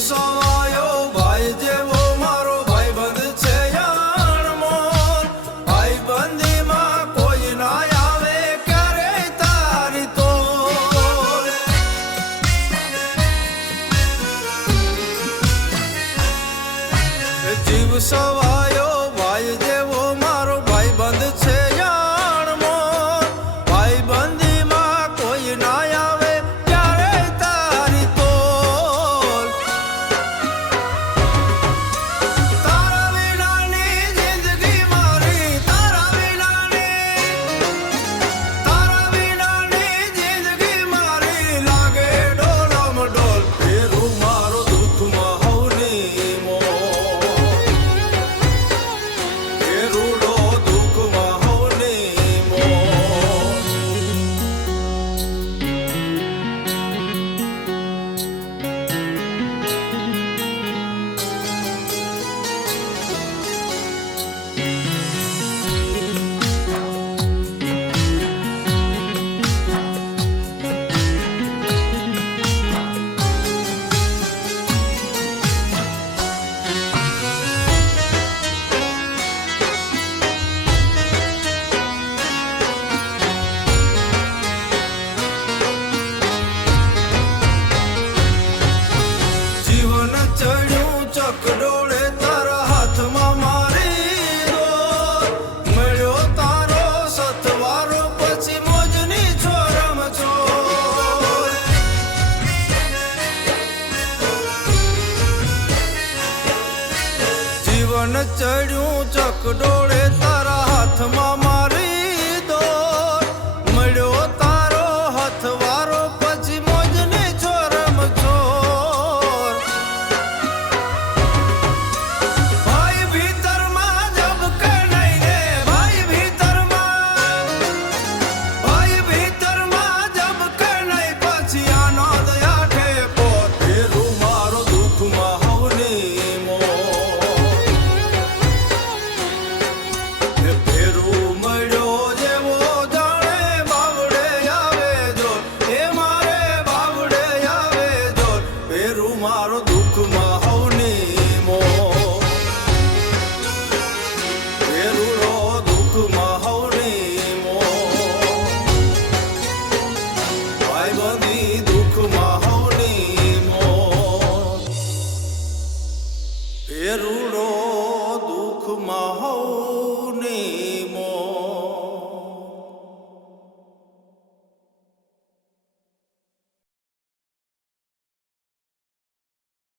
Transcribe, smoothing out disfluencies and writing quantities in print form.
સવાયો ભાઈ જેવો મારો ભાઈબંધ છે અણમોલ. ભાઈબંધીમાં કોઈ ના આવે ક્યારે તારી તોલ. જીવ સવાયો ભાઈ જેવો મારો ભાઈબંધ છે અણમોલ. ભાઈબંધીમાં કોઈ ના આવે ક્યારે તારી તોલ. તારા વિનાની જિંદગી મારી, તારા વિનાની જિંદગી મારી લાગે ડોલમ ડોલ. ફેરું મારો દુઃખમાં હવની મોલ. ફેરુડો દુઃખમાં હવની મોલ. જીવન ચડ્યું ચકડોળે તારા હાથમાં મારી દોર. મળ્યો તારો સથવારો પછી મોજની છોરમ છોર. જીવન ચડ્યું ચકડોળે તારા હાથમાં મારી દોર. મળ્યો તારો હથવારો પછી મોજની છોરમ છોર. ભાઈ ભીતરમાં જબકે નહીં રે, ભાઈ ભીતરમાં જબકે નહીં પછી આનંદ આઠે પોર. ફેરું મારો દુઃખમાં હવની મોલ. ફેરું મળ્યો જેવો જાણે બાવડે આવે જોર. એ મારે બાવડે આવે જોર. ફેરું મારો દુઃખમાં